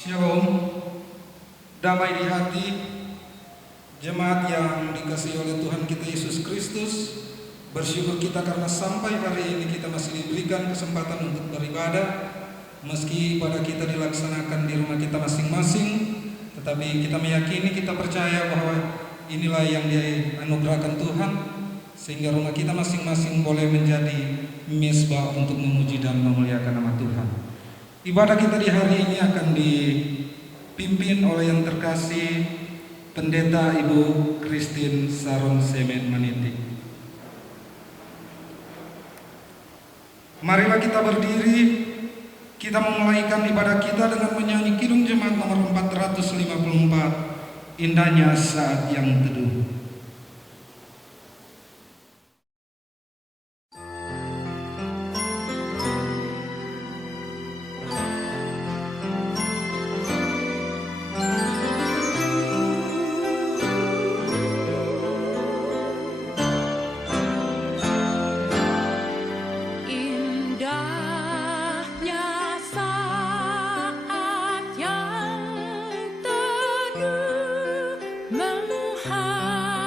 Shalom, damai di hati, jemaat yang dikasihi oleh Tuhan kita Yesus Kristus. Bersyukur kita karena sampai hari ini kita masih diberikan kesempatan untuk beribadah. Meski ibadah kita dilaksanakan di rumah kita masing-masing, tetapi kita meyakini, kita percaya bahwa inilah yang dianugerahkan Tuhan, sehingga rumah kita masing-masing boleh menjadi mezbah untuk memuji dan memuliakan nama Tuhan. Ibadah kita di hari ini akan dipimpin oleh yang terkasih Pendeta Ibu Christine Saron Semen Maniti. Marilah kita berdiri, kita memulaikan ibadah kita dengan menyanyi Kidung Jemaat nomor 454, Indahnya Saat Yang Teduh. Menghadap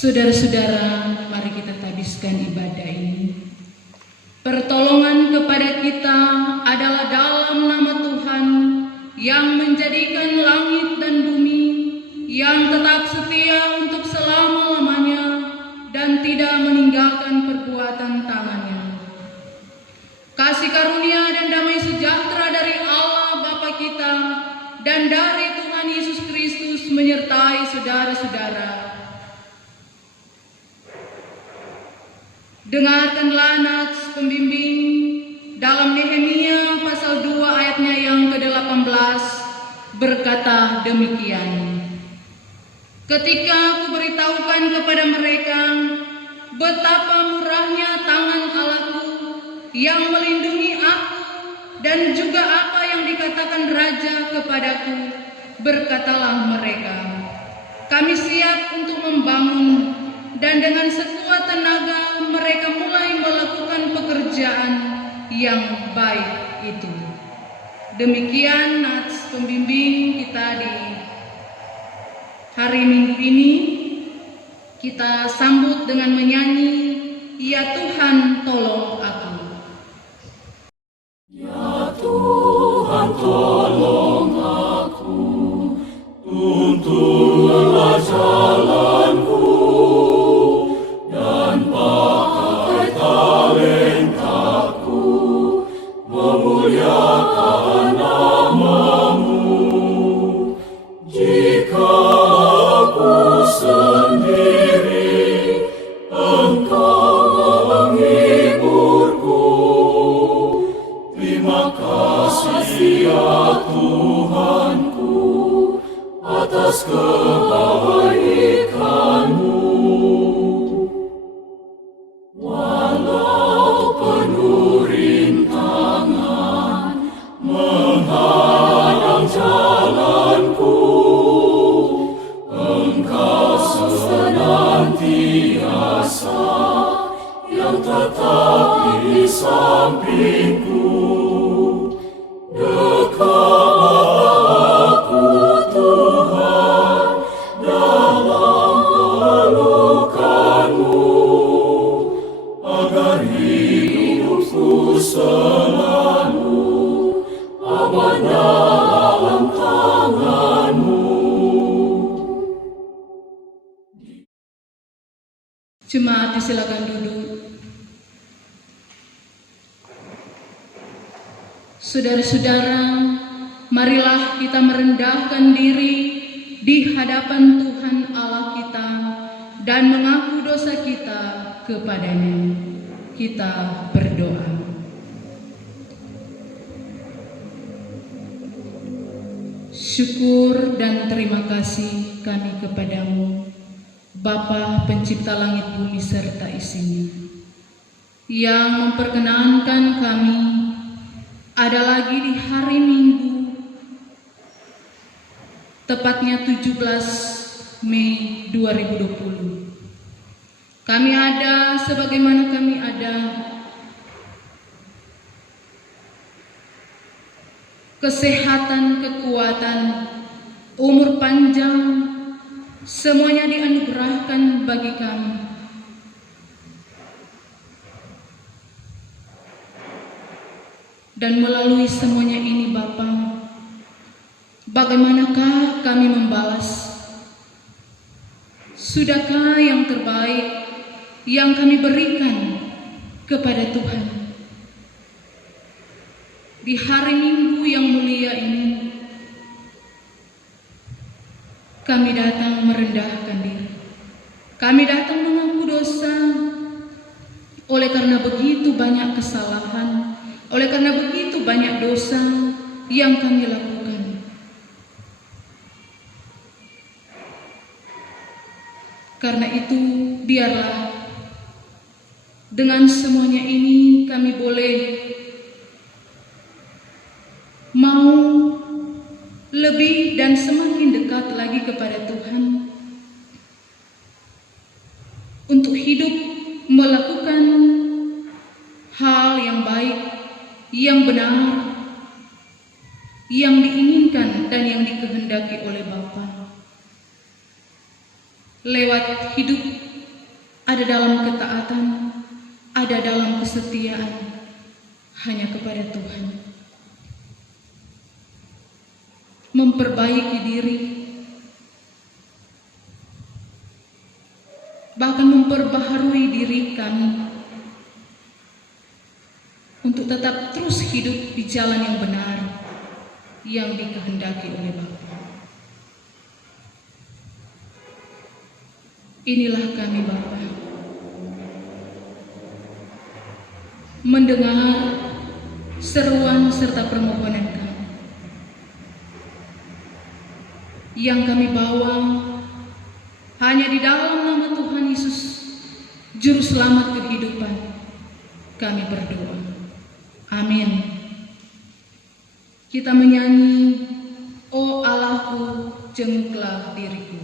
Saudara-saudara, mari kita tabiskan ibadah ini. Pertolongan kepada kita adalah dalam nama Tuhan yang menjadikan langit dan bumi, yang tetap setia untuk selama-lamanya dan tidak meninggalkan perbuatan tangannya. Kasih karunia dan damai sejahtera dari Allah Bapa kita dan dari Tuhan Yesus Kristus menyertai saudara-saudara. Dengarkanlah nats pembimbing dalam Nehemia pasal 2 ayatnya yang ke-18 berkata demikian. Ketika aku beritahukan kepada mereka betapa murahnya tangan Allahku yang melindungi aku dan juga apa yang dikatakan Raja kepadaku, berkatalah mereka, kami siap untuk membangun, dan dengan sekuat tenaga mereka mulai melakukan pekerjaan yang baik itu. Demikian nats pembimbing kita di hari Minggu ini. Kita sambut dengan menyanyi Ya Tuhan tolong aku. Ya Tuhan tolong aku, tuntunlah jalanku, dan pakai talentaku memuliakan nama-Mu. Jika aku sendiri, Engkau menghiburku. Terima kasih ya Tuhanku atas kebaikan-Mu. Walau penuh rintangan menghadang jalanku, Engkau senantiasa yang tetap di sampingku. Dekatlah aku Tuhan dalam pelukan-Mu, agar hidupku selalu aman dalam tangan-Mu. Jemaat disilakan duduk. Saudara-saudara, marilah kita merendahkan diri di hadapan Tuhan Allah kita dan mengaku dosa kita kepada-Nya. Kita berdoa. Syukur dan terima kasih kami kepadamu, Bapa pencipta langit bumi serta isinya, yang memperkenankan kami ada lagi di hari Minggu, tepatnya 17 Mei 2020. Kami ada sebagaimana kami ada. Kesehatan, kekuatan, umur panjang, semuanya dianugerahkan bagi kami. Dan melalui semuanya ini Bapa, bagaimanakah kami membalas? Sudahkah yang terbaik yang kami berikan kepada Tuhan di hari Minggu yang mulia ini? Kami datang merendahkan diri, kami datang mengaku dosa. Oleh karena begitu banyak kesalahan, oleh karena begitu banyak dosa yang kami lakukan, karena itu biarlah dengan semuanya ini kami boleh mau lebih dan semakin dekat lagi kepada Tuhan, untuk hidup melakukan hal yang baik, yang benar, yang diinginkan dan yang dikehendaki oleh Bapa. Lewat hidup ada dalam ketaatan, ada dalam kesetiaan, hanya kepada Tuhan. Memperbaiki diri, bahkan memperbaharui diri kami untuk tetap terus hidup di jalan yang benar yang dikehendaki oleh Bapa. Inilah kami Bapa, mendengar seruan serta permohonan kami yang kami bawa hanya di dalam nama Tuhan Yesus, Juru Selamat kehidupan. Kami berdoa. Amin. Kita menyanyi, "O Allahku, jenguklah diriku."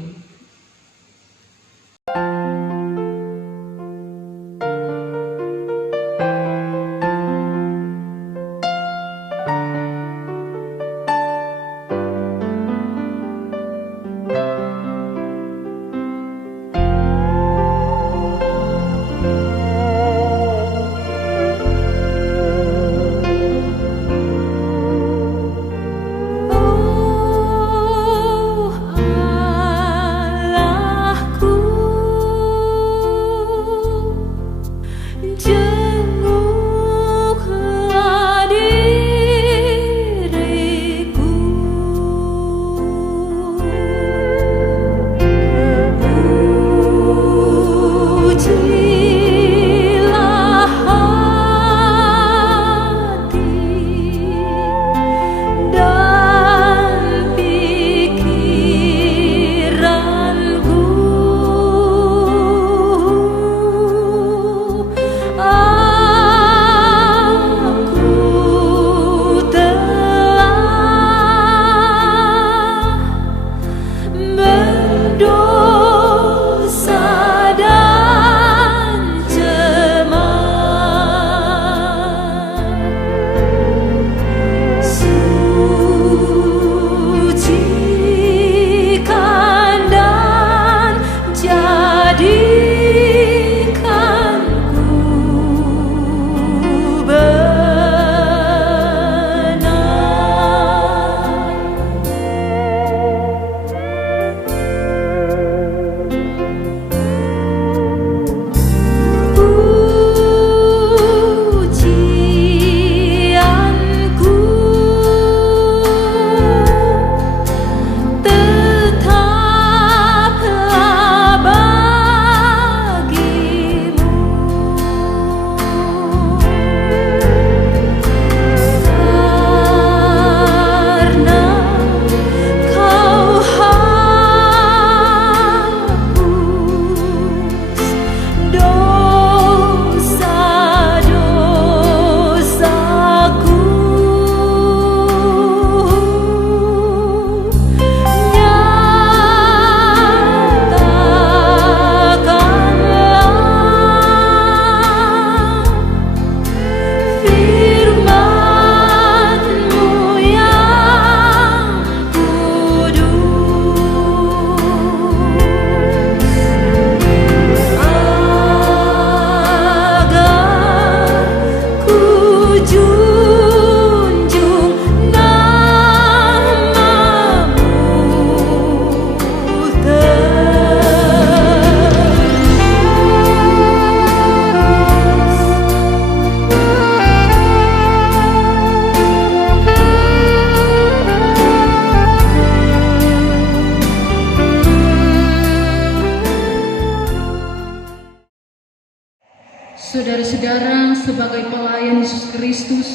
Saudara-saudara, sebagai pelayan Yesus Kristus,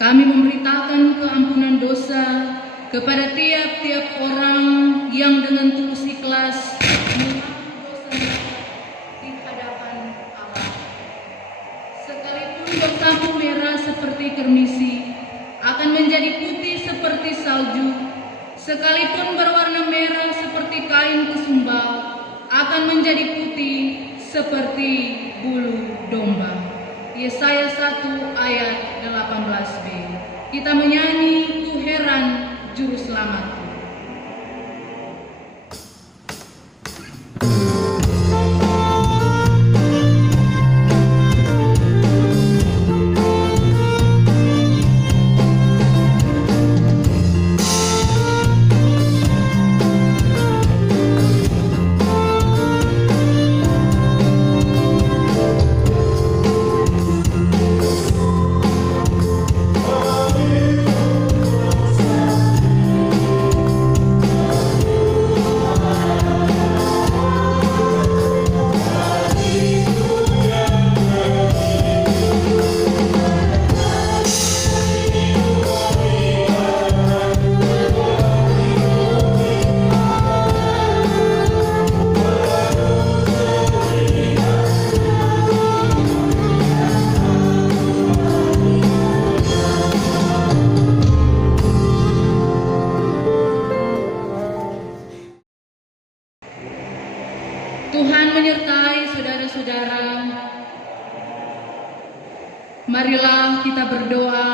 kami memberitakan keampunan dosa kepada tiap-tiap orang yang dengan tulus ikhlas mengaku dosa di hadapan Allah. Sekalipun dosamu merah seperti kermisi, akan menjadi putih seperti salju. Sekalipun berwarna merah seperti kain kesumbal, akan menjadi putih seperti bulu domba. Yesaya 1 ayat 18b. Kita menyanyi, "Ku heran Juru Selamatku." Tuhan menyertai saudara-saudara. Marilah kita berdoa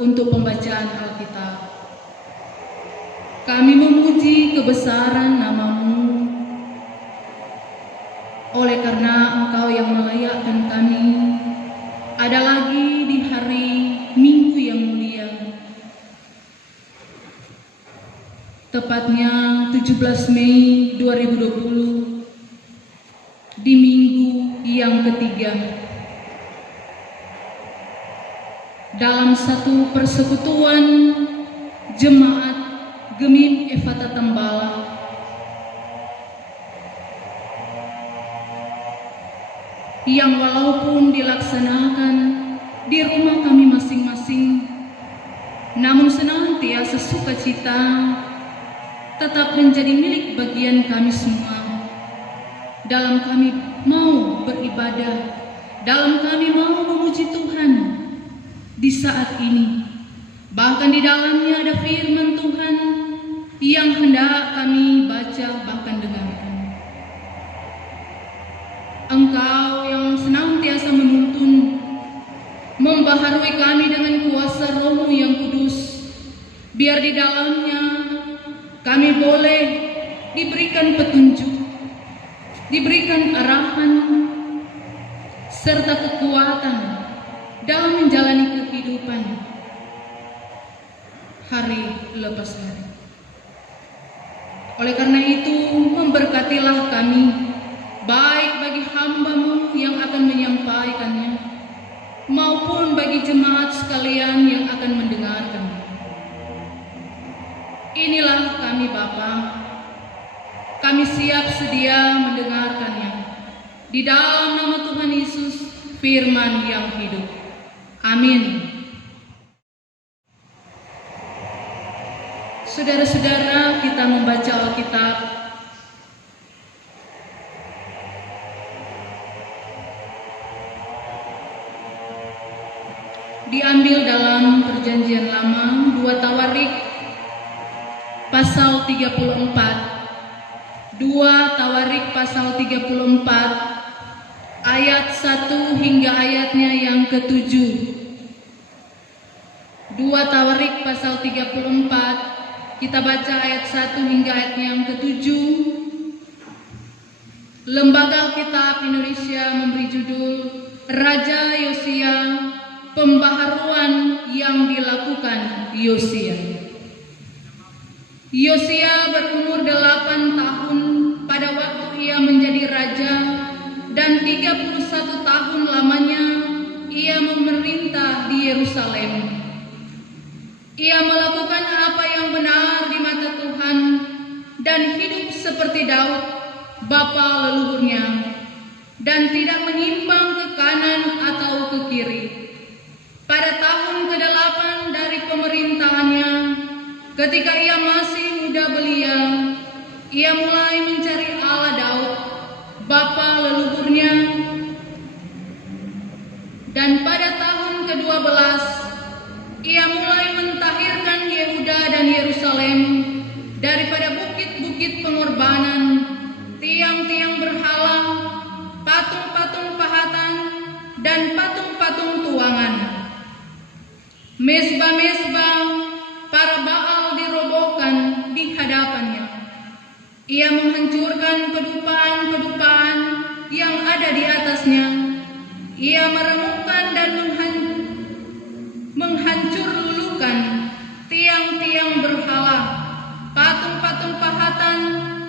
untuk pembacaan Alkitab. Kami memuji kebesaran nama-Mu, oleh karena Engkau yang melayakkan kami ada lagi di hari Minggu yang mulia, tepatnya 17 Mei 2020, di minggu yang ketiga dalam satu persekutuan jemaat Gemim Efata Tembala yang walaupun dilaksanakan di rumah kami masing-masing, namun senantiasa sukacita tetap menjadi milik bagian kami semua. Dalam kami mau beribadah, dalam kami mau memuji Tuhan di saat ini. Bahkan di dalamnya ada firman Tuhan yang hendak kami baca bahkan dengarkan. Engkau yang senantiasa menuntun, membaharui kami dengan kuasa Roh-Mu yang kudus, biar di dalamnya kami boleh diberikan petunjuk, diberikan arahan, serta kekuatan dalam menjalani kehidupan hari lepas hari. Oleh karena itu, memberkatilah kami, baik bagi hamba-Mu yang akan menyampaikannya, maupun bagi jemaat sekalian yang akan mendengarkan. Inilah kami Bapa, kami siap sedia mendengarkannya. Di dalam nama Tuhan Yesus, firman yang hidup. Amin. Saudara-saudara, kita membaca Alkitab. Diambil dalam Perjanjian Lama, 2 Tawarik pasal 34. 2 Tawarik pasal 34 ayat 1 hingga ayatnya yang ke-7. 2 Tawarik pasal 34, kita baca ayat 1 hingga ayatnya yang ke-7. Lembaga Alkitab Indonesia memberi judul Raja Yosia, Pembaharuan yang dilakukan Yosia. Yosia berumur 8 tahun pada waktu ia menjadi raja, dan 31 tahun lamanya ia memerintah di Yerusalem. Ia melakukan apa yang benar di mata Tuhan dan hidup seperti Daud, bapa leluhurnya, dan tidak menyimpang ke kanan atau ke kiri. Pada tahun ke-8 dari pemerintahannya, ketika ia masih muda belia, ia mulai mencari Allah Daud, bapa leluhurnya, dan pada tahun ke-12 ia mulai mentahirkan Yehuda dan Yerusalem daripada bukit-bukit pengorbanan, tiang-tiang berhala, patung-patung pahatan, dan patung-patung tuangan. Mesbah-mesbah para Baal dirobohkan di hadapannya. Ia menghancurkan pedupaan-pedupaan yang ada di atasnya. Ia meremukkan dan menghancur lulukan tiang-tiang berhala, patung-patung pahatan,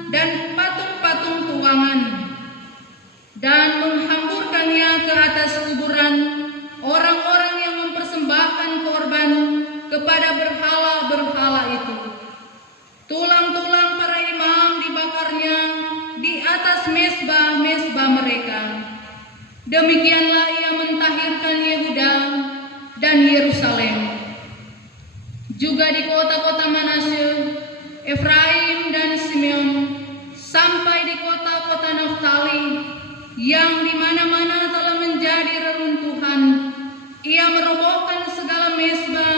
dan patung-patung tuangan, dan menghamburkannya ke atas kuburan orang-orang yang mempersembahkan korban kepada berhala-berhala itu. Tulang-tulang para imam dibakarnya di atas mesbah-mesbah mereka. Demikianlah ia mentahirkan Yehuda dan Yerusalem. Juga di kota-kota Manasye, Efraim dan Simeon, sampai di kota-kota Naftali, yang di mana-mana telah menjadi reruntuhan. Ia merobohkan segala mesbah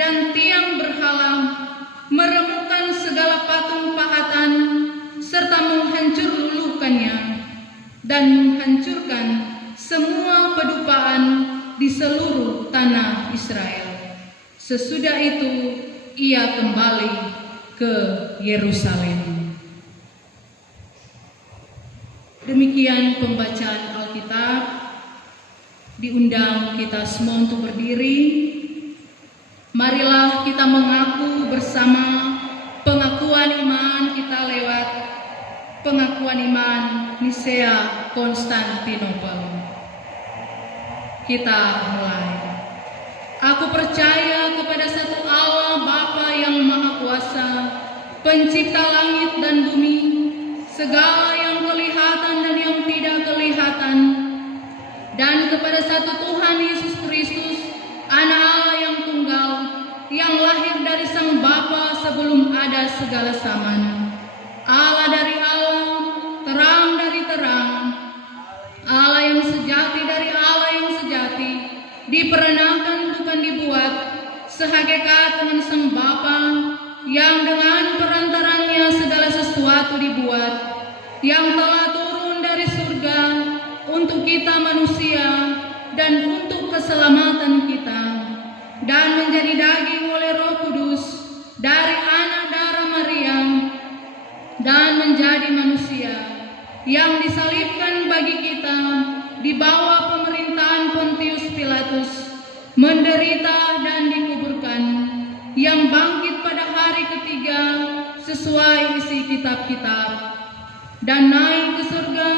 dan tiang berhala, meremukkan segala patung pahatan, serta menghancur luluhkannya. dan menghancurkan semua pedupaan di seluruh tanah Israel. Sesudah itu ia kembali ke Yerusalem. Demikian pembacaan Alkitab. Diundang kita semua untuk berdiri. Marilah kita mengaku bersama pengakuan iman kita lewat pengakuan iman Nisea Konstantinopel. Kita mulai. Aku percaya kepada satu Allah Bapa yang Maha Kuasa, pencipta langit dan bumi, segala yang kelihatan dan yang tidak kelihatan, dan kepada satu Tuhan Yesus Kristus, Anak Allah yang tunggal, yang lahir dari Sang Bapa sebelum ada segala zaman, Allah dari Allah, terang dari terang, Allah yang sejati dari Allah yang sejati, diperenakan bukan dibuat, sehakikat dengan Sang Bapa, yang dengan perantarannya segala sesuatu dibuat, yang telah turun dari surga untuk kita manusia dan untuk keselamatan kita, dan menjadi daging oleh Roh Kudus dari anak darah Maria, dan menjadi manusia, yang disalibkan bagi kita di bawah pemerintahan Pontius Pilatus, menderita dan dikuburkan, yang bangkit pada hari ketiga sesuai isi kitab-kitab, dan naik ke surga,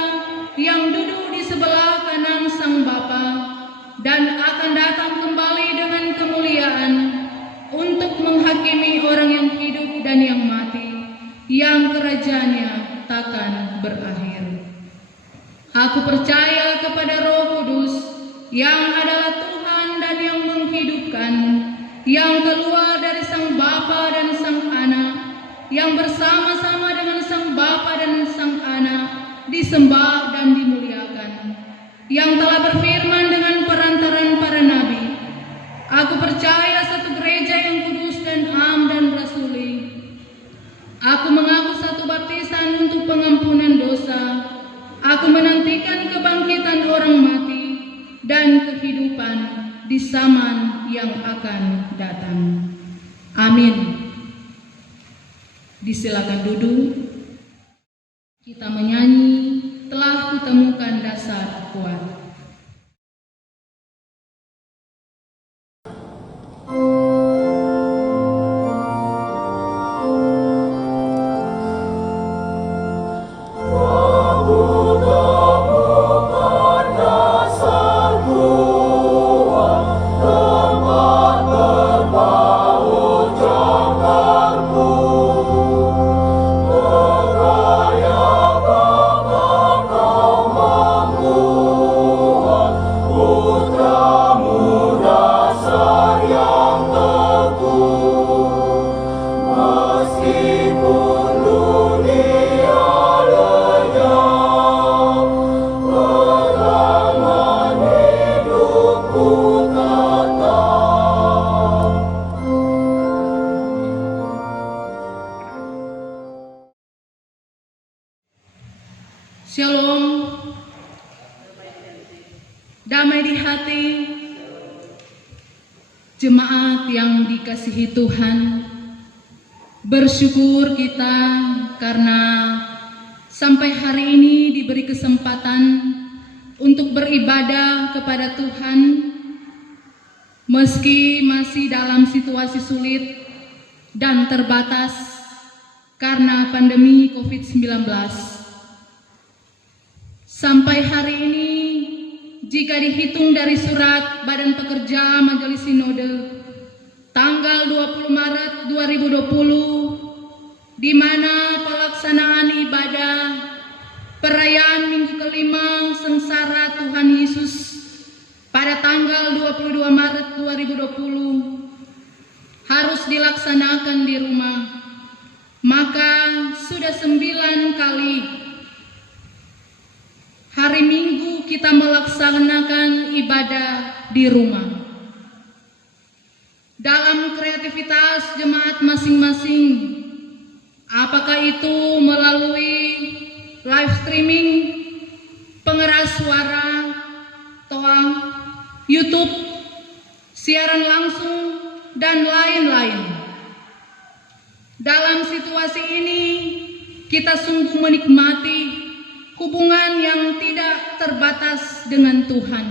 yang duduk di sebelah kanan Sang Bapa, dan akan datang kembali dengan kemuliaan untuk menghakimi orang yang hidup dan yang mati, yang kerajaannya takkan berakhir. Aku percaya kepada Roh Kudus, yang adalah Tuhan dan yang menghidupkan, yang keluar dari Sang Bapa dan Sang Anak, yang bersama-sama dengan Sang Bapa dan Sang Anak disembah dan dimuliakan, yang telah berfirman dengan perantaran para nabi. Aku percaya satu gereja yang kudus dan am dan rasuli. Aku mengaku satu baptisan untuk pengampunan dosa. Aku menantikan kebangkitan orang mati dan kehidupan di zaman yang akan datang. Amin. Disilakan duduk. Kita menyanyi, telah kutemukan dasar kuat. Shalom, damai di hati, jemaat yang dikasihi Tuhan. Bersyukur kita karena sampai hari ini diberi kesempatan untuk beribadah kepada Tuhan, meski masih dalam situasi sulit dan terbatas karena pandemi COVID-19. Sampai hari ini, jika dihitung dari surat Badan Pekerja Majelis Sinode tanggal 20 Maret 2020, di mana pelaksanaan ibadah perayaan Minggu kelima Sengsara Tuhan Yesus pada tanggal 22 Maret 2020 harus dilaksanakan di rumah, maka sudah 9 kali hari Minggu kita melaksanakan ibadah di rumah. Dalam kreativitas jemaat masing-masing, apakah itu melalui live streaming, siaran langsung, dan lain-lain. Dalam situasi ini, kita sungguh menikmati hubungan yang tidak terbatas dengan Tuhan.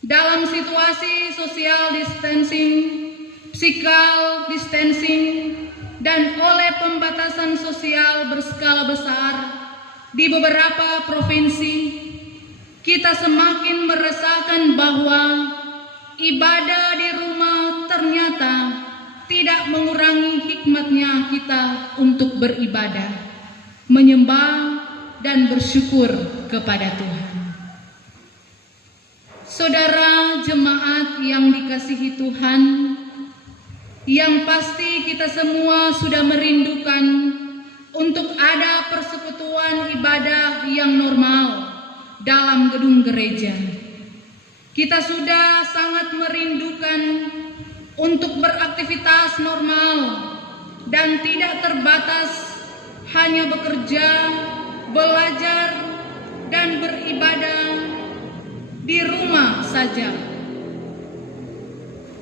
Dalam situasi social distancing, physical distancing, dan oleh pembatasan sosial berskala besar di beberapa provinsi, kita semakin merasakan bahwa ibadah di rumah ternyata tidak mengurangi hikmatnya kita untuk beribadah, menyembah, dan bersyukur kepada Tuhan. Saudara jemaat yang dikasihi Tuhan, yang pasti kita semua sudah merindukan untuk ada persekutuan ibadah yang normal dalam gedung gereja. Kita sudah sangat merindukan untuk beraktivitas normal dan tidak terbatas hanya bekerja, belajar, dan beribadah di rumah saja.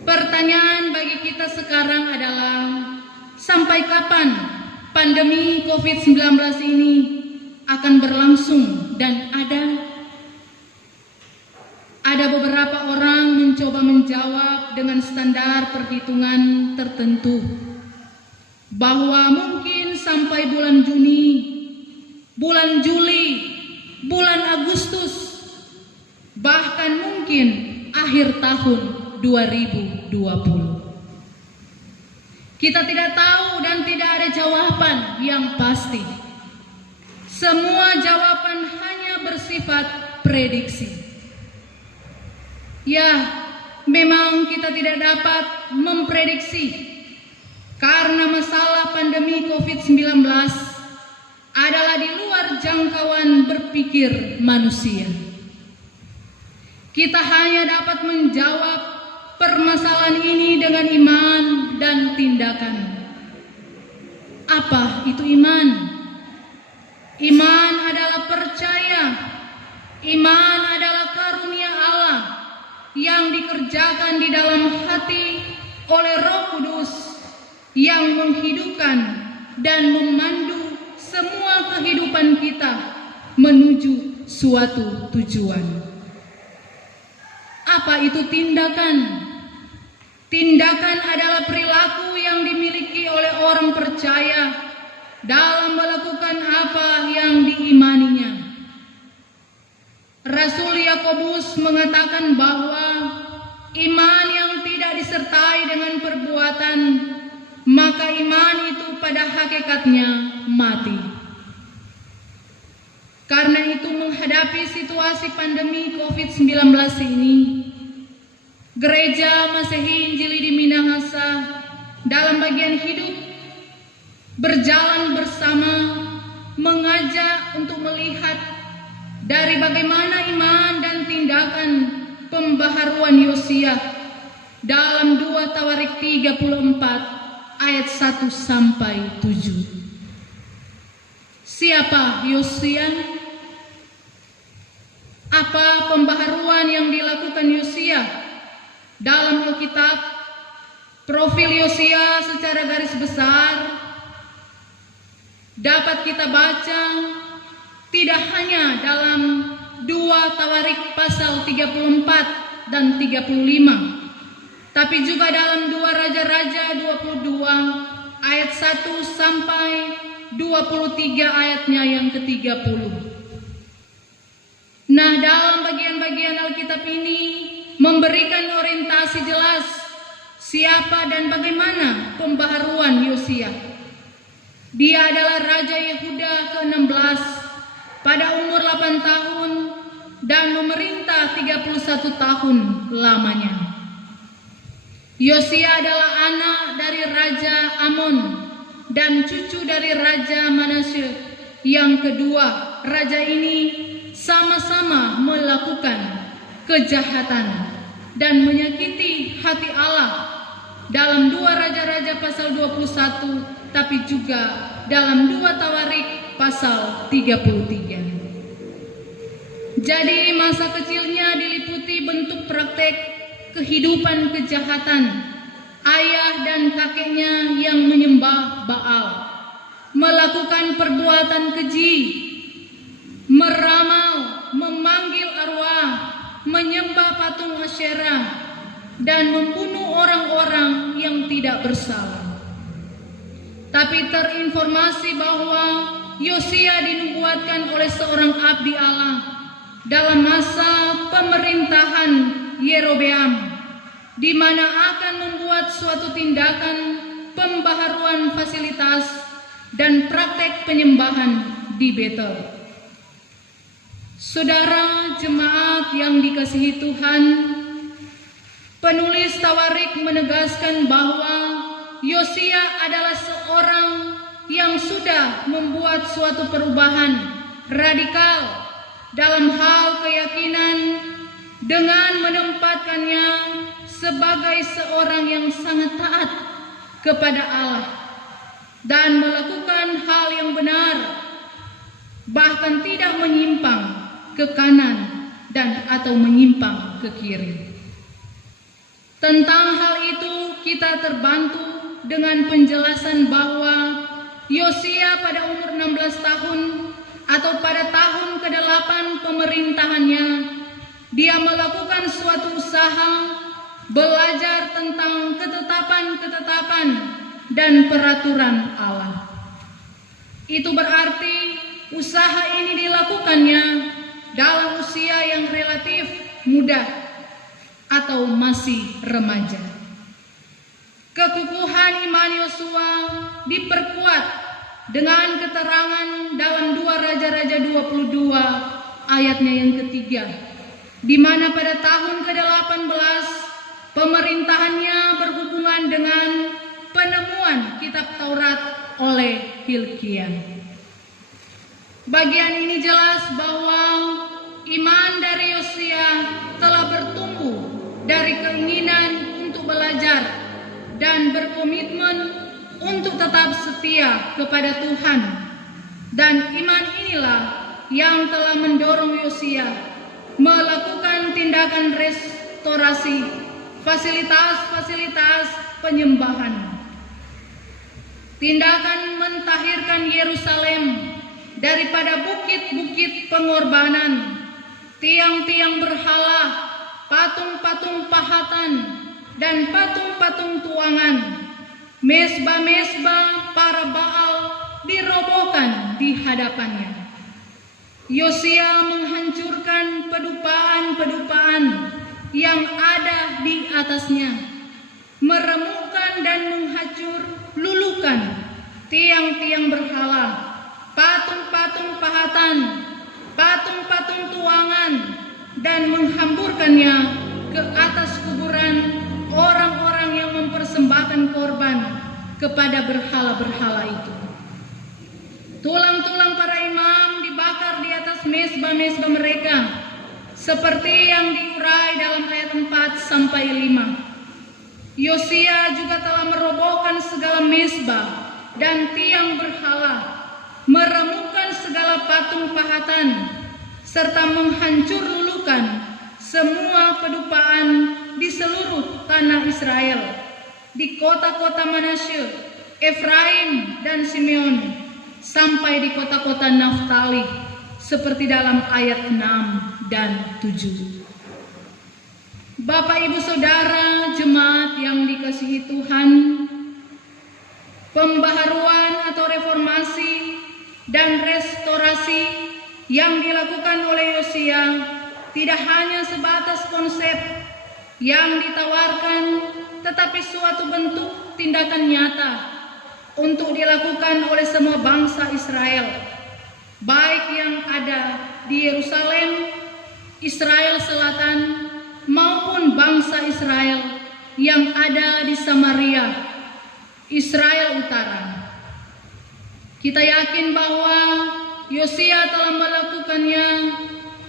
Pertanyaan bagi kita sekarang adalah, sampai kapan pandemi COVID-19 ini akan berlangsung dan ada beberapa orang mencoba menjawab dengan standar perhitungan tertentu bahwa mungkin sampai bulan Juni, bulan Juli, bulan Agustus, bahkan mungkin akhir tahun 2020. Kita tidak tahu dan tidak ada jawaban yang pasti. Semua jawaban hanya bersifat prediksi. Ya, memang kita tidak dapat memprediksi karena masalah pandemi COVID-19 adalah di luar jangkauan berpikir manusia. Kita hanya dapat menjawab permasalahan ini dengan iman dan tindakan. Apa itu iman? Iman adalah percaya. Iman adalah karunia Allah yang dikerjakan di dalam hati oleh Roh Kudus yang menghidupkan dan memandu semua kehidupan kita menuju suatu tujuan. Apa itu tindakan? Tindakan adalah perilaku yang dimiliki oleh orang percaya dalam melakukan apa yang diimaninya. Rasul Yakobus mengatakan bahwa iman yang tidak disertai dengan perbuatan, maka iman itu pada hakikatnya mati. Karena itu, menghadapi situasi pandemi COVID-19 ini, Gereja Masehi Injili di Minahasa dalam bagian hidup berjalan bersama, mengajak untuk melihat dari bagaimana iman dan tindakan pembaharuan Yosia dalam 2 Tawarik 34 ayat 1 sampai 7. Siapa Yosia? Apa pembaharuan yang dilakukan Yosia? Dalam Alkitab, profil Yosia secara garis besar dapat kita baca tidak hanya dalam 2 Tawarik pasal 34 dan 35, tapi juga dalam 2 Raja-Raja 22 ayat 1 sampai 23 ayatnya yang ke-30. Nah, dalam bagian-bagian Alkitab ini memberikan orientasi jelas siapa dan bagaimana pembaharuan Yosia. Dia adalah Raja Yehuda ke-16 pada umur 8 tahun dan memerintah 31 tahun lamanya. Yosia adalah anak dari Raja Amon dan cucu dari Raja Manasye. Yang kedua, raja ini sama-sama melakukan kejahatan dan menyakiti hati Allah dalam 2 Raja-Raja pasal 21, tapi juga dalam 2 Tawarik pasal 33. Jadi masa kecilnya diliputi bentuk praktek kehidupan kejahatan ayah dan kakeknya yang menyembah Baal, melakukan perbuatan keji, meramal, memanggil arwah, menyembah patung Asyerah, dan membunuh orang-orang yang tidak bersalah. Tapi terinformasi bahwa Yosia dinubuatkan oleh seorang abdi Allah dalam masa pemerintahan Yerobeam, di mana akan membuat suatu tindakan pembaharuan fasilitas dan praktek penyembahan di Betel. Saudara jemaat yang dikasihi Tuhan, penulis Tawarik menegaskan bahwa Yosia adalah seorang yang sudah membuat suatu perubahan radikal dalam hal keyakinan dengan menempatkannya sebagai seorang yang sangat taat kepada Allah dan melakukan hal yang benar, bahkan tidak menyimpang ke kanan dan atau menyimpang ke kiri. Tentang hal itu kita terbantu dengan penjelasan bahwa Yosia pada umur 16 tahun atau pada tahun ke-8 pemerintahannya, dia melakukan suatu usaha belajar tentang ketetapan-ketetapan dan peraturan Allah. Itu berarti usaha ini dilakukannya dalam usia yang relatif muda atau masih remaja. Kekukuhan iman Yosua diperkuat dengan keterangan dalam 2 Raja-Raja 22 ayatnya yang ketiga, di mana pada tahun ke-18 pemerintahannya berhubungan dengan penemuan kitab Taurat oleh Hilkia. Bagian ini jelas bahwa iman dari Yosia telah bertumbuh dari keinginan untuk belajar dan berkomitmen untuk tetap setia kepada Tuhan, dan iman inilah yang telah mendorong Yosia melakukan tindakan restorasi fasilitas-fasilitas penyembahan, tindakan mentahirkan Yerusalem daripada bukit-bukit pengorbanan, tiang-tiang berhala, patung-patung pahatan, dan patung-patung tuangan. Mesbah-mesbah para Baal dirobohkan di hadapannya. Yosia menghancurkan pedupaan-pedupaan yang ada di atasnya, meremukkan dan menghancur lulukan tiang-tiang berhala, patung-patung pahatan, patung-patung tuangan, dan menghamburkannya ke atas kuburan orang-orang yang mempersembahkan korban kepada berhala-berhala itu. Tulang-tulang para imam dibakar di atas mesbah-mesbah mereka, seperti yang diurai dalam ayat 4-5. Yosia juga telah merobohkan segala mesbah dan tiang berhala, meremukkan segala patung pahatan, serta menghancur lulukan semua pedupaan di seluruh tanah Israel, di kota-kota Manasye, Efraim, dan Simeon, sampai di kota-kota Naftali, seperti dalam ayat 6 dan 7. Bapak, Ibu, Saudara, jemaat yang dikasihi Tuhan, pembaharuan atau reformasi dan restorasi yang dilakukan oleh Yosia tidak hanya sebatas konsep yang ditawarkan, tetapi suatu bentuk tindakan nyata untuk dilakukan oleh semua bangsa Israel, baik yang ada di Yerusalem, Israel Selatan, maupun bangsa Israel yang ada di Samaria, Israel Utara. Kita yakin bahwa Yosia telah melakukannya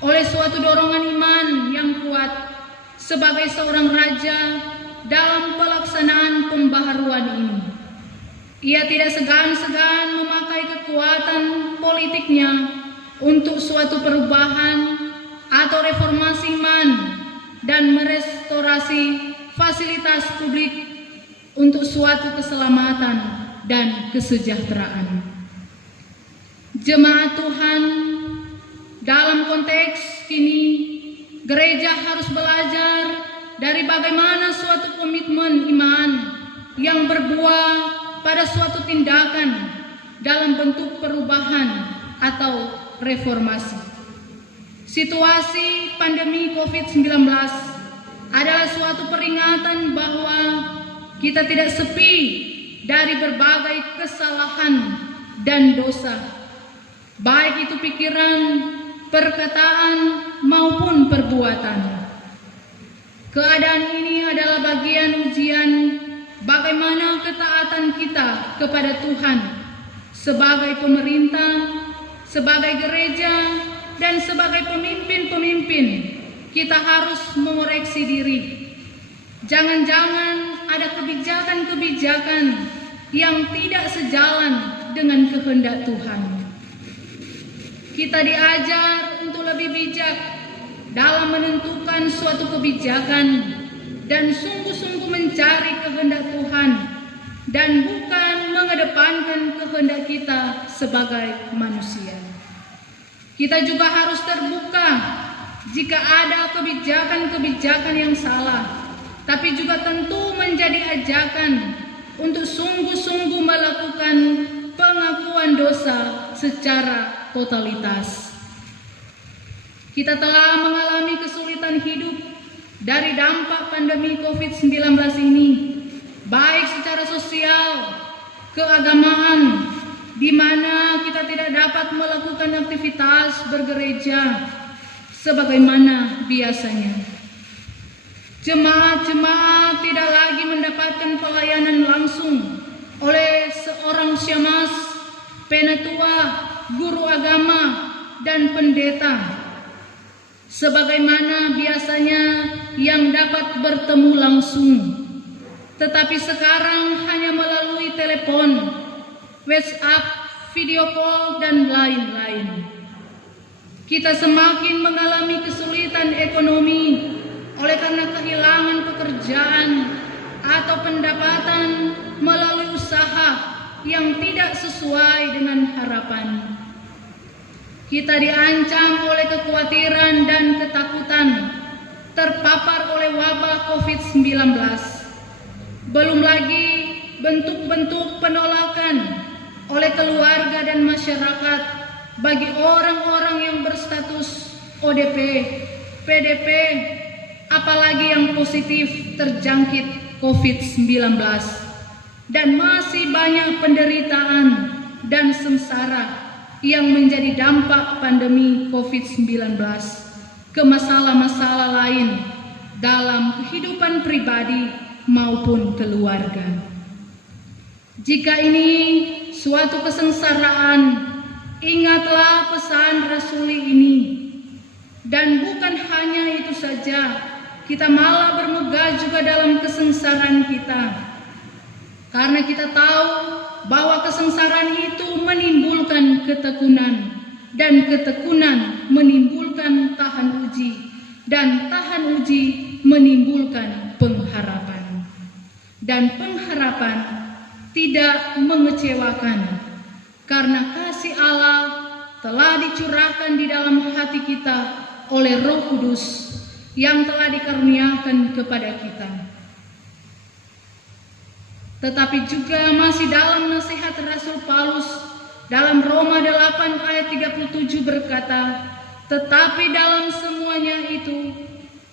oleh suatu dorongan iman yang kuat sebagai seorang raja dalam pelaksanaan pembaharuan ini. Ia tidak segan-segan memakai kekuatan politiknya untuk suatu perubahan atau reformasi iman dan merestorasi merestorasi fasilitas publik untuk suatu keselamatan dan kesejahteraan. Jemaat Tuhan, dalam konteks ini, gereja harus belajar dari bagaimana suatu komitmen iman yang berbuah pada suatu tindakan dalam bentuk perubahan atau reformasi. Situasi pandemi COVID-19 adalah suatu peringatan bahwa kita tidak sepi dari berbagai kesalahan dan dosa, baik itu pikiran, perkataan, maupun perbuatan. Keadaan ini adalah bagian ujian bagaimana ketaatan kita kepada Tuhan sebagai pemerintah, sebagai gereja, dan sebagai pemimpin-pemimpin. Kita harus mengoreksi diri. Jangan-jangan ada kebijakan-kebijakan yang tidak sejalan dengan kehendak Tuhan. Kita diajar untuk lebih bijak dalam menentukan suatu kebijakan dan sungguh-sungguh mencari kehendak Tuhan dan bukan mengedepankan kehendak kita sebagai manusia. Kita juga harus terbuka jika ada kebijakan-kebijakan yang salah, tapi juga tentu menjadi ajakan untuk sungguh-sungguh melakukan pengakuan dosa secara totalitas. Kita telah mengalami kesulitan hidup dari dampak pandemi COVID-19 ini, baik secara sosial, keagamaan, di mana kita tidak dapat melakukan aktivitas bergereja sebagaimana biasanya. Jemaat-jemaat tidak lagi mendapatkan pelayanan langsung oleh seorang syemasi, penatua, guru agama, dan pendeta sebagaimana biasanya yang dapat bertemu langsung, tetapi sekarang hanya melalui telepon, WhatsApp, video call, dan lain-lain. Kita semakin mengalami kesulitan ekonomi oleh karena kehilangan pekerjaan atau pendapatan melalui usaha yang tidak sesuai dengan harapan. Kita diancam oleh kekhawatiran dan ketakutan terpapar oleh wabah COVID-19. Belum lagi bentuk-bentuk penolakan oleh keluarga dan masyarakat bagi orang-orang yang berstatus ODP, PDP, apalagi yang positif terjangkit COVID-19. Dan masih banyak penderitaan dan sengsara yang menjadi dampak pandemi COVID-19 ke masalah-masalah lain dalam kehidupan pribadi maupun keluarga. Jika ini suatu kesengsaraan, ingatlah pesan Rasuli ini. Dan bukan hanya itu saja, kita malah bermegah juga dalam kesengsaraan kita. Karena kita tahu bahwa kesengsaraan itu menimbulkan ketekunan, dan ketekunan menimbulkan tahan uji, dan tahan uji menimbulkan pengharapan. Dan pengharapan tidak mengecewakan, karena kasih Allah telah dicurahkan di dalam hati kita oleh Roh Kudus yang telah dikaruniakan kepada kita. Tetapi juga masih dalam nasihat Rasul Paulus dalam Roma 8 ayat 37 berkata, tetapi dalam semuanya itu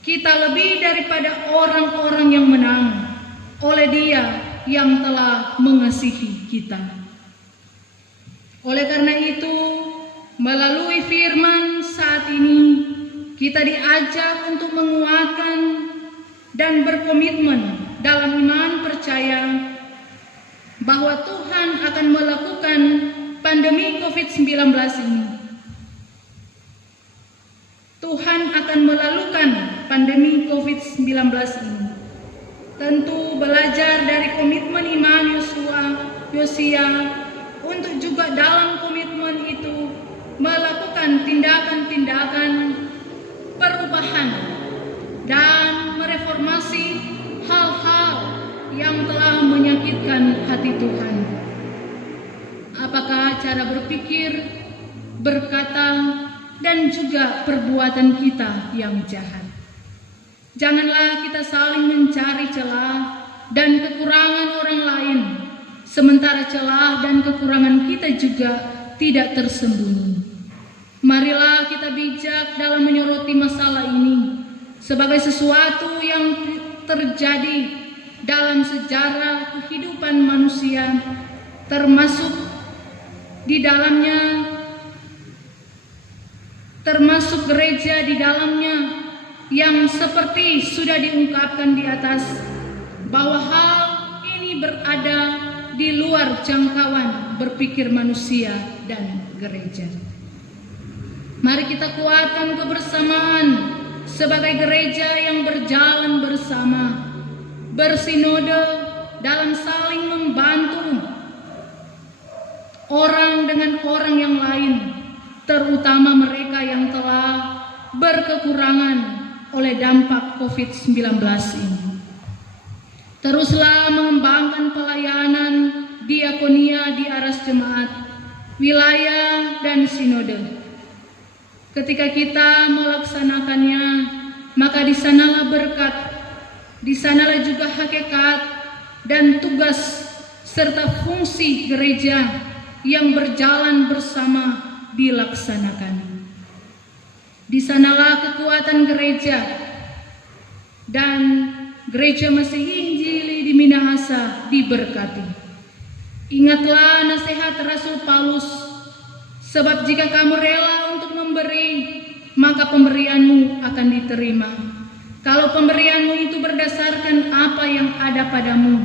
kita lebih daripada orang-orang yang menang oleh Dia yang telah mengasihi kita. Oleh karena itu, melalui firman saat ini kita diajak untuk menguatkan dan berkomitmen dalam iman percaya bahwa Tuhan akan melakukan pandemi COVID-19 ini. Tuhan akan melakukan pandemi COVID-19 ini. Tentu belajar dari komitmen iman Yosia untuk juga dalam komitmen itu melakukan tindakan-tindakan perubahan dan mereformasi menyakitkan hati Tuhan? Apakah cara berpikir, berkata, dan juga perbuatan kita yang jahat? Janganlah kita saling mencari celah dan kekurangan orang lain, sementara celah dan kekurangan kita juga tidak tersembunyi. Marilah kita bijak dalam menyoroti masalah ini sebagai sesuatu yang terjadi dalam sejarah kehidupan manusia, termasuk gereja di dalamnya, yang seperti sudah diungkapkan di atas, bahwa hal ini berada di luar jangkauan berpikir manusia dan gereja. Mari kita kuatkan kebersamaan sebagai gereja yang berjalan bersama, bersinode dalam saling membantu orang dengan orang yang lain, terutama mereka yang telah berkekurangan oleh dampak COVID-19 ini. Teruslah mengembangkan pelayanan diakonia di aras jemaat, wilayah, dan sinode. Ketika kita melaksanakannya, maka di sanalah berkat, di sanalah juga hakikat dan tugas serta fungsi gereja yang berjalan bersama dilaksanakan. Di sanalah kekuatan gereja dan gereja Masihi Injili di Minahasa diberkati. Ingatlah nasihat Rasul Paulus, sebab jika kamu rela untuk memberi, maka pemberianmu akan diterima. Kalau pemberianmu itu berdasarkan apa yang ada padamu,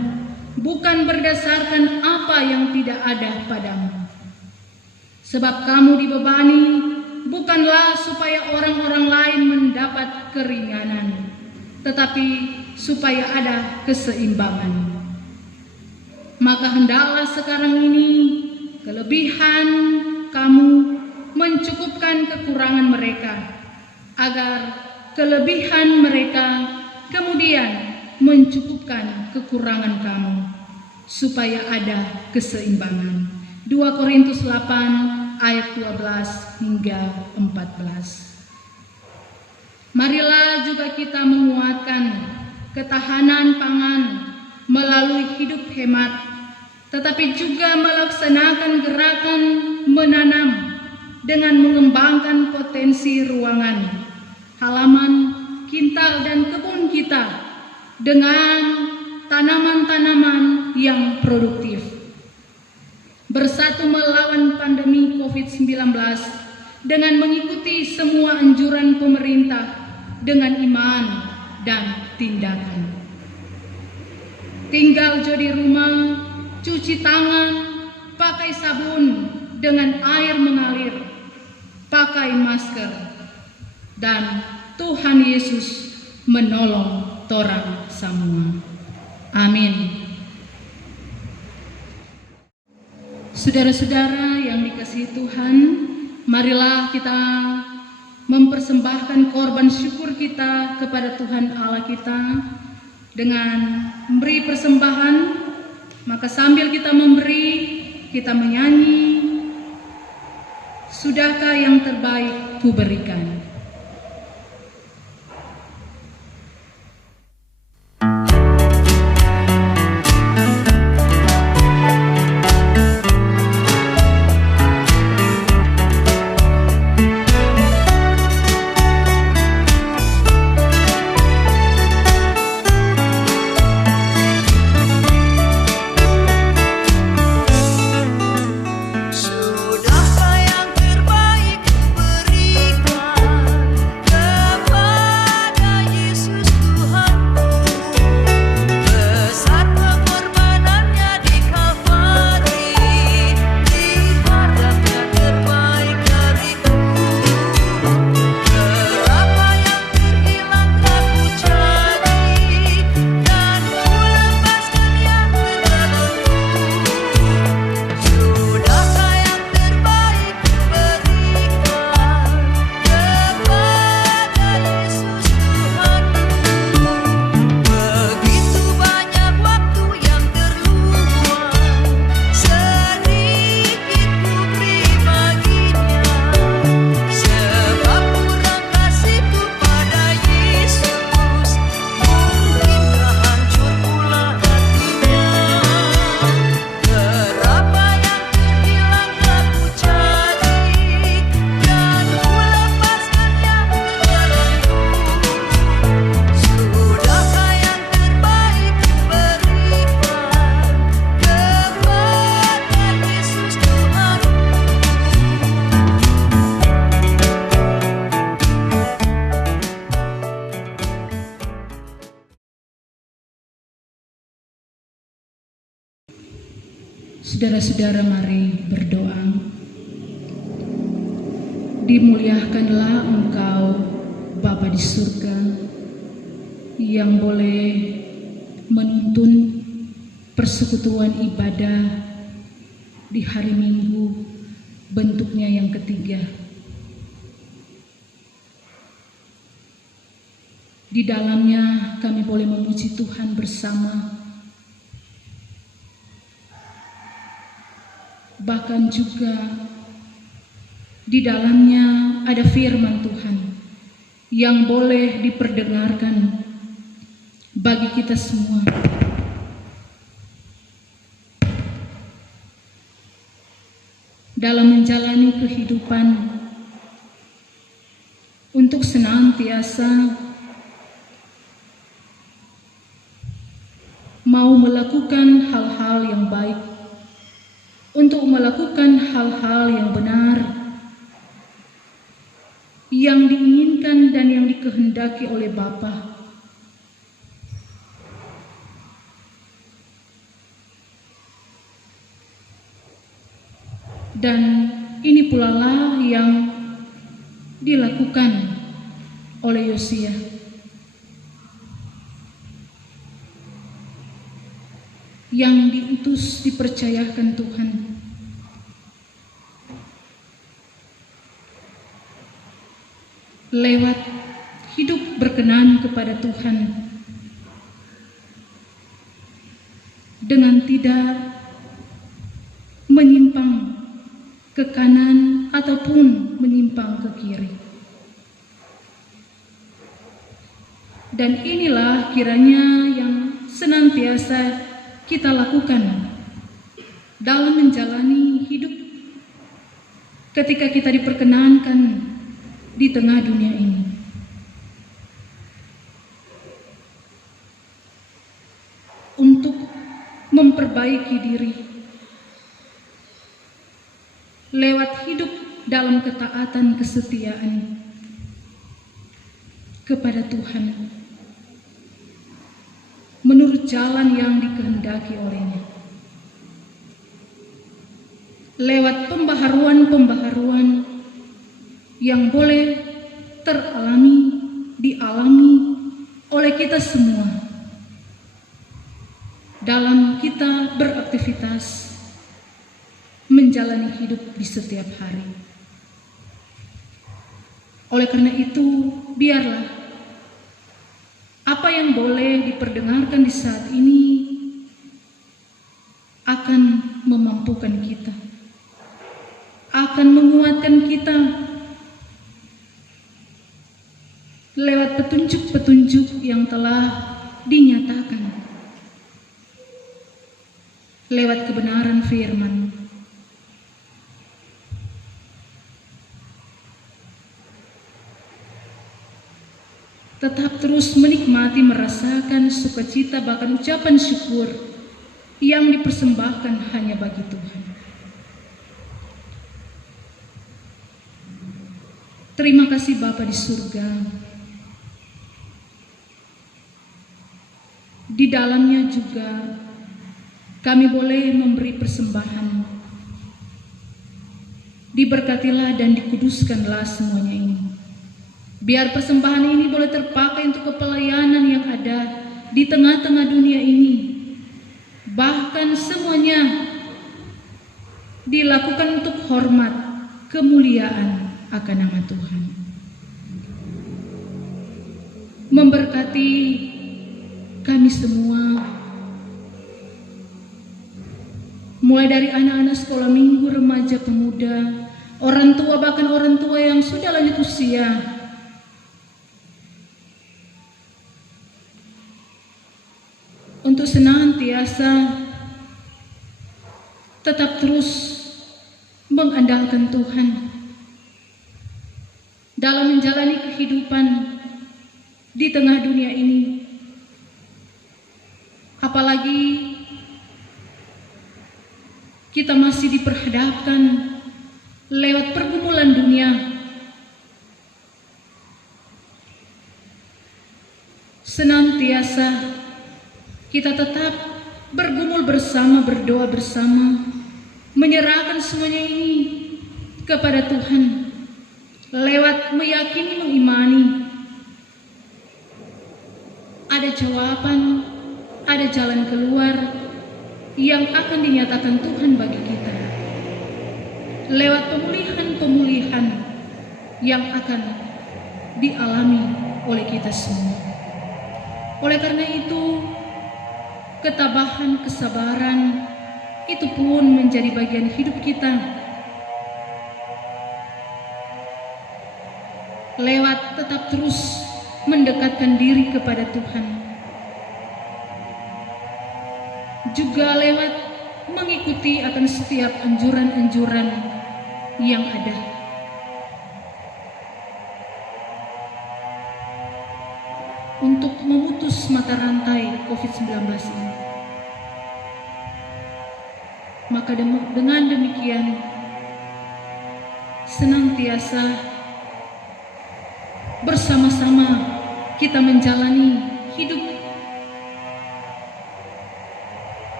bukan berdasarkan apa yang tidak ada padamu. Sebab kamu dibebani bukanlah supaya orang-orang lain mendapat keringanan, tetapi supaya ada keseimbangan. Maka hendaklah sekarang ini kelebihan kamu mencukupkan kekurangan mereka, agar kelebihan mereka kemudian mencukupkan kekurangan kamu, supaya ada keseimbangan. 2 Korintus 8 ayat 12 hingga 14. Marilah juga kita menguatkan ketahanan pangan melalui hidup hemat, tetapi juga melaksanakan gerakan menanam dengan mengembangkan potensi ruangan, halaman, kintal, dan kebun kita dengan tanaman-tanaman yang produktif. Bersatu melawan pandemi COVID-19 dengan mengikuti semua anjuran pemerintah dengan iman dan tindakan. Tinggal di rumah, cuci tangan, pakai sabun dengan air mengalir, pakai masker, dan Tuhan Yesus menolong torang semua. Amin. Saudara-saudara yang dikasihi Tuhan, marilah kita mempersembahkan korban syukur kita kepada Tuhan Allah kita dengan memberi persembahan. Maka sambil kita memberi, kita menyanyi, sudahkah yang terbaik ku berikan. Sudahkah yang terbaik ku berikan. Saudara-saudara, mari berdoa. Dimuliakanlah Engkau, Bapa di surga, yang boleh menuntun persekutuan ibadah di hari Minggu, bentuknya yang ketiga. Di dalamnya kami boleh memuji Tuhan bersama. Bahkan juga di dalamnya ada firman Tuhan yang boleh diperdengarkan bagi kita semua. Dalam menjalani kehidupan untuk senantiasa mau melakukan hal-hal yang baik, untuk melakukan hal-hal yang benar, yang diinginkan dan yang dikehendaki oleh Bapa. Dan ini pula lah yang dilakukan oleh Yosia. Yang diutus, dipercayakan Tuhan lewat hidup berkenan kepada Tuhan dengan tidak menyimpang ke kanan ataupun menyimpang ke kiri. Dan inilah kiranya yang senantiasa kita lakukan dalam menjalani hidup ketika kita diperkenankan di tengah dunia ini. Untuk memperbaiki diri lewat hidup dalam ketaatan kesetiaan kepada Tuhan menurut jalan yang dikehendaki olehnya, lewat pembaharuan-pembaharuan yang boleh dialami oleh kita semua dalam kita beraktivitas menjalani hidup di setiap hari. Oleh karena itu, biarlah apa yang boleh diperdengarkan di saat ini akan memampukan kita, akan menguatkan kita lewat petunjuk-petunjuk yang telah dinyatakan, lewat kebenaran firman. Tetap terus menikmati, merasakan sukacita, bahkan ucapan syukur yang dipersembahkan hanya bagi Tuhan. Terima kasih Bapa di surga. Di dalamnya juga kami boleh memberi persembahan. Diberkatilah dan dikuduskanlah semuanya ini. Biar persembahan ini boleh terpakai untuk kepelayanan yang ada di tengah-tengah dunia ini. Bahkan semuanya dilakukan untuk hormat, kemuliaan akan nama Tuhan. Memberkati kami semua, mulai dari anak-anak sekolah minggu, remaja, pemuda, orang tua, bahkan orang tua yang sudah lanjut usia, untuk senantiasa tetap terus mengandalkan Tuhan dalam menjalani kehidupan di tengah dunia ini. Apalagi kita masih diperhadapkan lewat pergumulan dunia. Senantiasa kita tetap bergumul bersama, berdoa bersama, menyerahkan semuanya ini kepada Tuhan lewat meyakini, mengimani ada jawaban, ada jalan keluar yang akan dinyatakan Tuhan bagi kita lewat pemulihan-pemulihan yang akan dialami oleh kita semua. Oleh karena itu, ketabahan, kesabaran itu pun menjadi bagian hidup kita. Lewat tetap terus mendekatkan diri kepada Tuhan. Juga lewat mengikuti akan setiap anjuran-anjuran yang ada. Untuk memutus mata rantai COVID-19 ini. Maka dengan demikian senantiasa bersama-sama kita menjalani hidup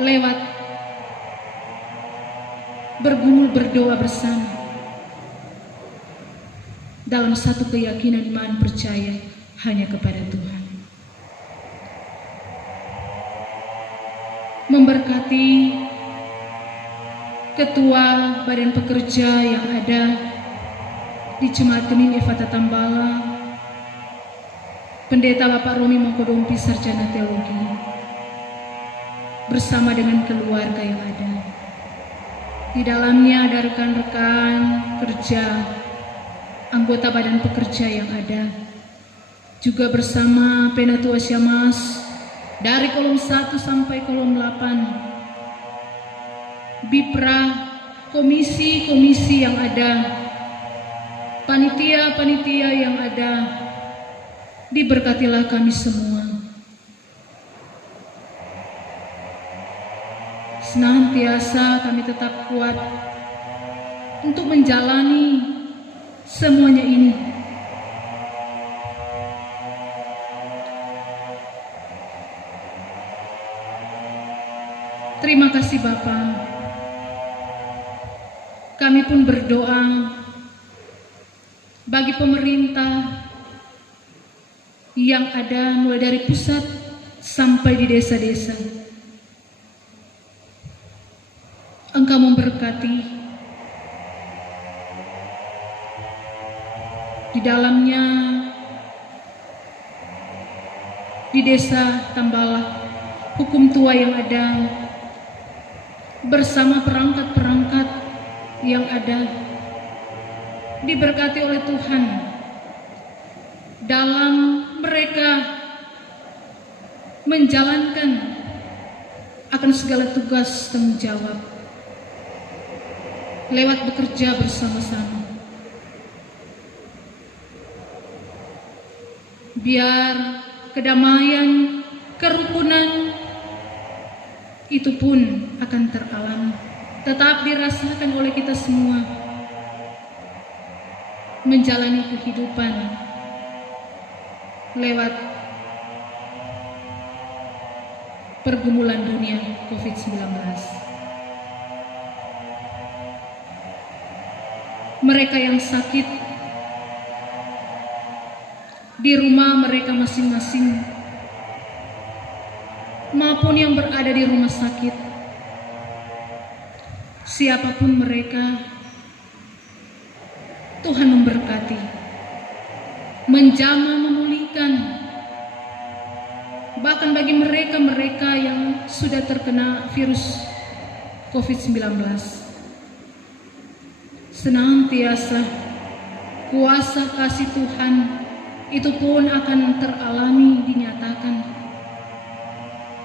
lewat bergumul berdoa bersama dalam satu keyakinan iman percaya hanya kepada Tuhan. Memberkati Ketua Badan Pekerja yang ada di Jemaat Kening Efata Tambala, Pendeta Bapak Romi Mangkodompi Sarjana Teologi, bersama dengan keluarga yang ada. Di dalamnya ada rekan-rekan kerja, anggota Badan Pekerja yang ada, juga bersama Penatua Syamas dari kolom 1 sampai kolom 8, Bipra, komisi-komisi yang ada, panitia-panitia yang ada, diberkatilah kami semua. Senantiasa kami tetap kuat untuk menjalani semuanya ini. Terima kasih Bapa. Kami pun berdoa bagi pemerintah yang ada mulai dari pusat sampai di desa-desa. Engkau memberkati di dalamnya di desa Tambala, hukum tua yang ada bersama perangkat-perangkat yang ada, diberkati oleh Tuhan dalam mereka menjalankan akan segala tugas tanggung jawab lewat bekerja bersama-sama. Biar kedamaian, kerukunan itu pun akan teralami, tetap dirasakan oleh kita semua menjalani kehidupan lewat pergumulan dunia COVID-19. Mereka yang sakit di rumah mereka masing-masing maupun yang berada di rumah sakit, siapapun mereka, Tuhan memberkati, menjamah, memulihkan. Bahkan bagi mereka-mereka yang sudah terkena virus COVID-19, senantiasa kuasa kasih Tuhan itu pun akan teralami, dinyatakan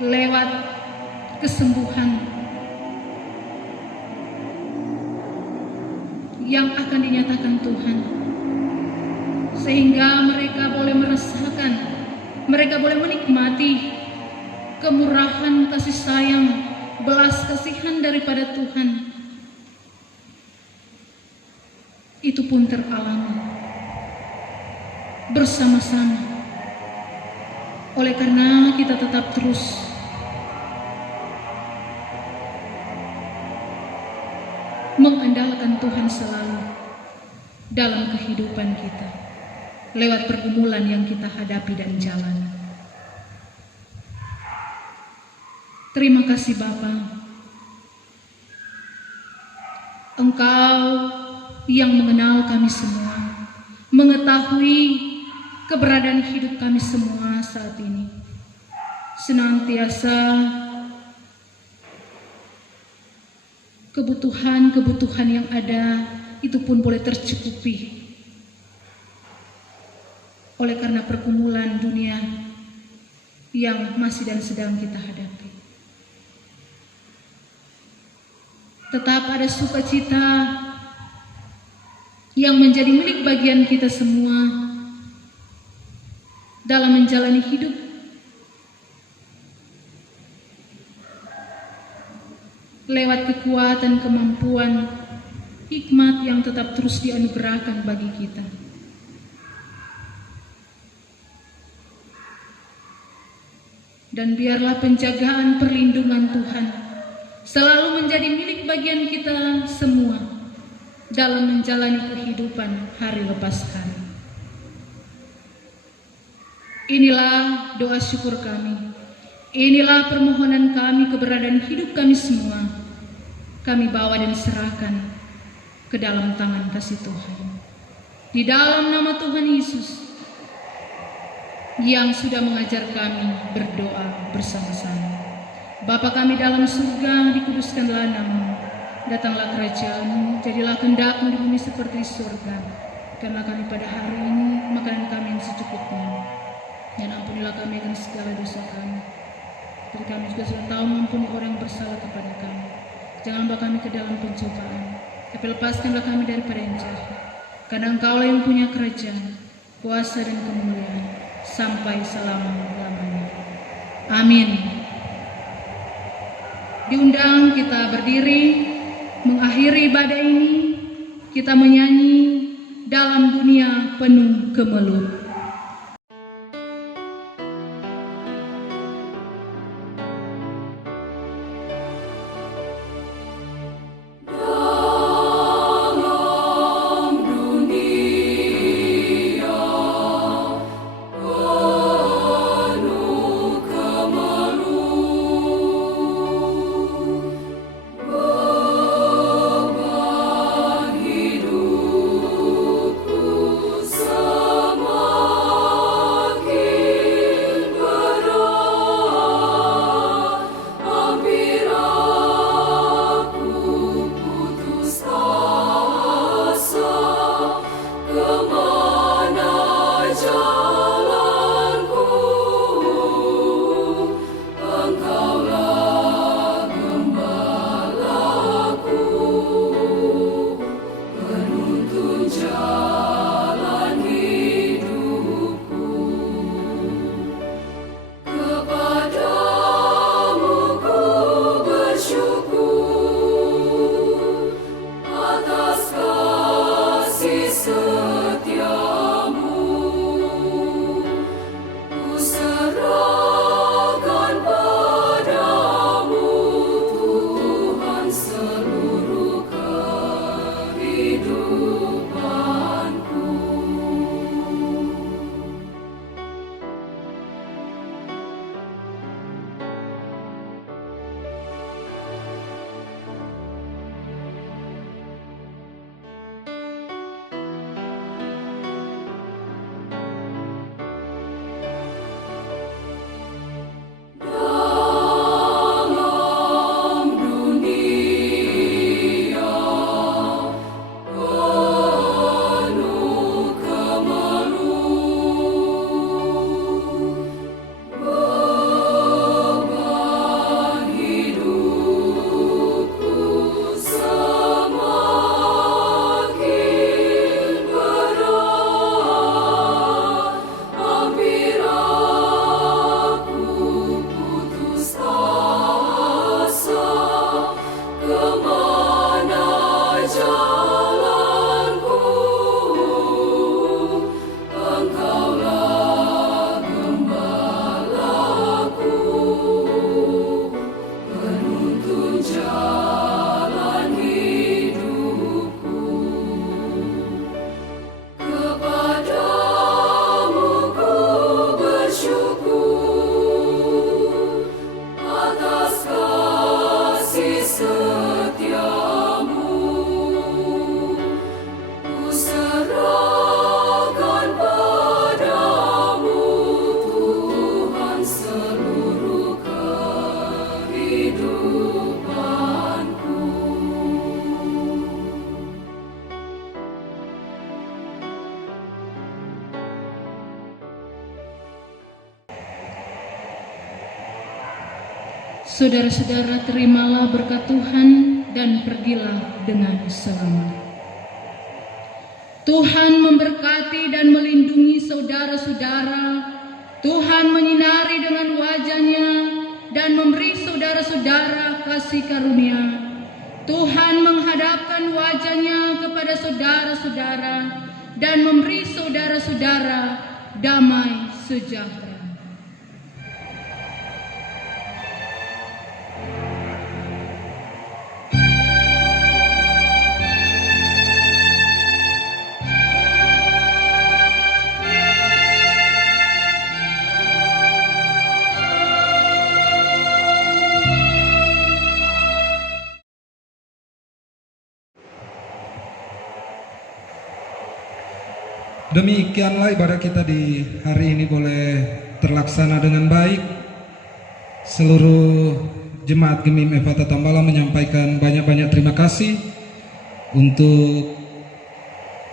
lewat kesembuhan yang akan dinyatakan Tuhan, sehingga mereka boleh merasakan, mereka boleh menikmati kemurahan, kasih sayang, belas kasihan daripada Tuhan. Itu pun teralami bersama-sama. Oleh karena kita tetap terus Tuhan selalu dalam kehidupan kita, lewat pergumulan yang kita hadapi dan jalani. Terima kasih Bapa, Engkau yang mengenal kami semua, mengetahui keberadaan hidup kami semua saat ini. Senantiasa kebutuhan-kebutuhan yang ada itu pun boleh tercukupi oleh karena pergumulan dunia yang masih dan sedang kita hadapi. Tetap ada sukacita yang menjadi milik bagian kita semua dalam menjalani hidup. Lewat kekuatan, kemampuan, hikmat yang tetap terus dianugerahkan bagi kita. Dan biarlah penjagaan perlindungan Tuhan selalu menjadi milik bagian kita semua dalam menjalani kehidupan hari lepas hari. Inilah doa syukur kami. Inilah permohonan kami, keberadaan hidup kami semua. Kami bawa dan serahkan ke dalam tangan kasih Tuhan. Di dalam nama Tuhan Yesus yang sudah mengajar kami berdoa bersama-sama. Bapa kami dalam surga, dikuduskanlah namamu. Datanglah kerajaan-Mu, jadilah kehendak-Mu di bumi seperti di surga. Karena kami pada hari ini makanan kami yang secukupnya. Dan ampunilah kami akan segala dosa kami. Seperti kami juga sudah tahu mengampuni orang yang bersalah kepada kami. Jangan bawa kami ke dalam pencobaan, tapi lepaskanlah kami daripada yang jahat. Karena Engkaulah yang punya kerajaan, kuasa dan kemuliaan sampai selama-lamanya. Amin. Diundang kita berdiri mengakhiri ibadah ini, kita menyanyi dalam dunia penuh kemelut. Sama Saudara-saudara, terimalah berkat Tuhan dan pergilah dengan selamat. Tuhan memberkati dan melindungi saudara-saudara. Tuhan menyinari dengan wajah-Nya dan memberi saudara-saudara kasih karunia. Tuhan menghadapkan wajah-Nya kepada saudara-saudara dan memberi saudara-saudara damai sejahtera. Demikianlah ibadah kita di hari ini boleh terlaksana dengan baik. Seluruh jemaat Gemim Efata Tambala menyampaikan banyak-banyak terima kasih untuk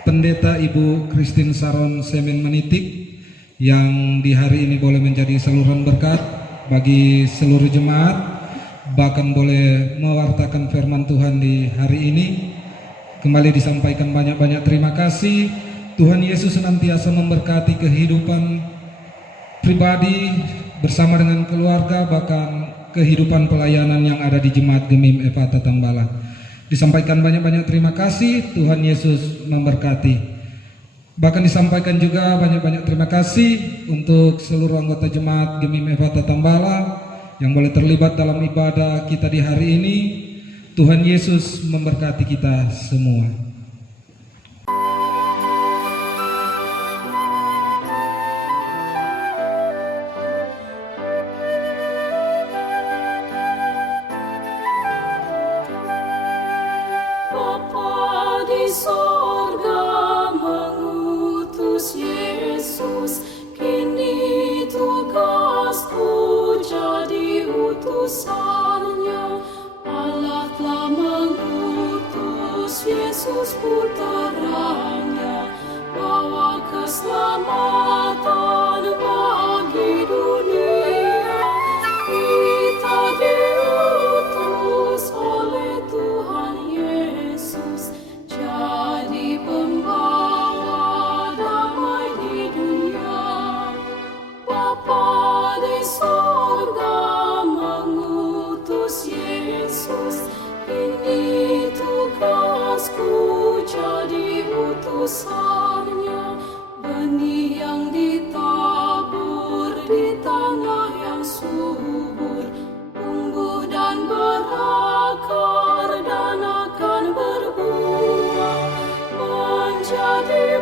Pendeta Ibu Christine Saron Semen Manitik yang di hari ini boleh menjadi saluran berkat bagi seluruh jemaat, bahkan boleh mewartakan firman Tuhan di hari ini. Kembali disampaikan banyak-banyak terima kasih. Tuhan Yesus senantiasa memberkati kehidupan pribadi bersama dengan keluarga, bahkan kehidupan pelayanan yang ada di Jemaat Gemim Efata Tambala. Disampaikan banyak-banyak terima kasih, Tuhan Yesus memberkati. Bahkan disampaikan juga banyak-banyak terima kasih untuk seluruh anggota Jemaat Gemim Efata Tambala yang boleh terlibat dalam ibadah kita di hari ini. Tuhan Yesus memberkati kita semua. Bapa di sorga mengutus Yesus, kini tugasku jadi utusannya. Allah telah mengutus Yesus putranya, bawa keselamatan bagi dunia. Kita diutus oleh Tuhan Yesus, jadi pembawa damai di dunia. Bapa di sorga mengutus Yesus, ini tugasku jadi utusannya. Benih yang ditabur di tanah yang subur, tumbuh dan berakar dan akan berbuah menjadi